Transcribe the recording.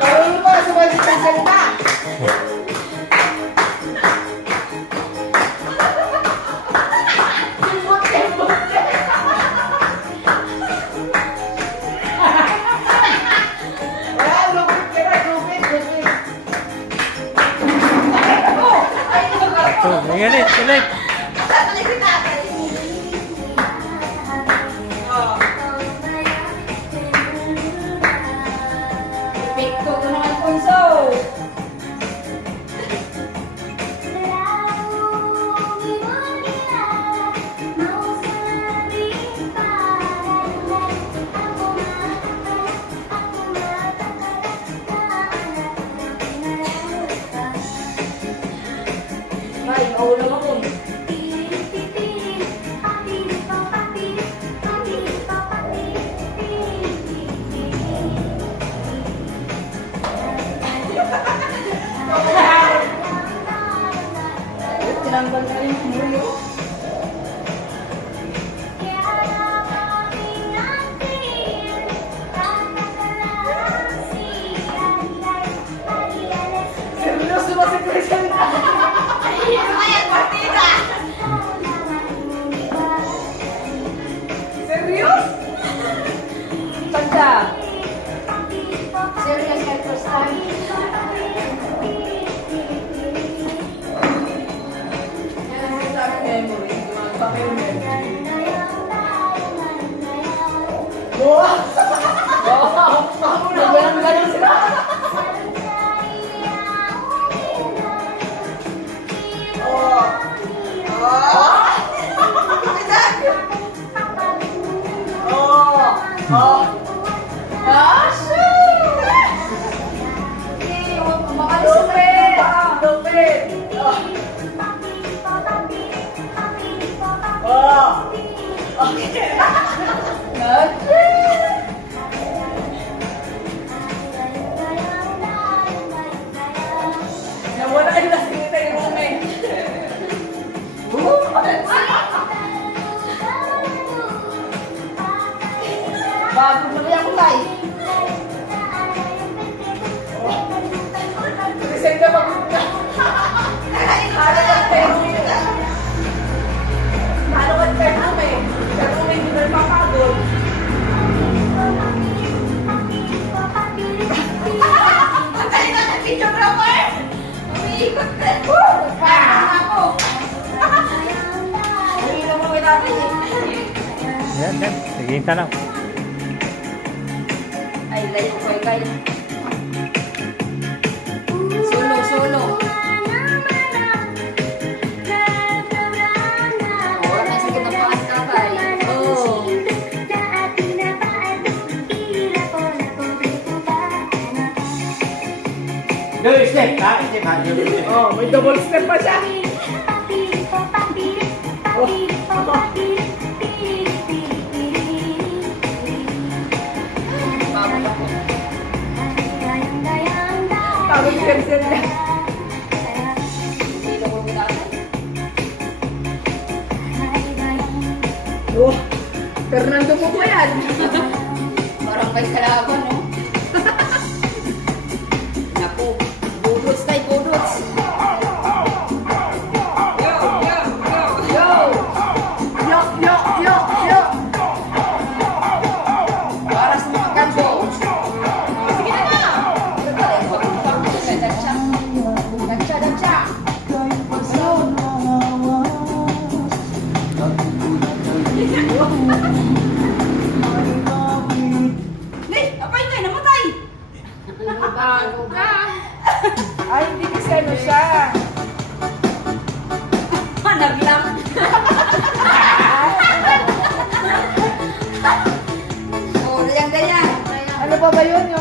Parang pa, sumalit ka salita. Galit, galit. Epekto ko ng Alfonso. Ay, maulang ako. Tinanggal na rin yung mulo. Seryoso ba si Christian? Ayan, partida! Serious? Tanda. Serious at first time. Yan ang sa aking memory. Wow! Wow! Nagwalang-galang sila! Nawala yung lasingita yung ume. Bago mo na yung kulay. Resign na pagod na. Halo ka pero halo ka pero may. Pero kung hindi na papagod. Antay na ng videographer! Umiikot na. Parang ako. Umiikot mo natin eh. Yan, yan. Sige, tanong. Ay, layo ko ay Solo, solo. Oh, nasa kita pa ang kakay. Oh. Double step, ha? Step, ha? Oh, may double step pa siya. Tawag si Kensen niya. Oh, Fernando mo po yan. Parang may kalaban, no? Naku, budots tayo, budots. Yo! Yo! Para sa mga kanto. Sige na nga. Dacha. Apay kayo, namatay. Ay, hindi kasi ano siya.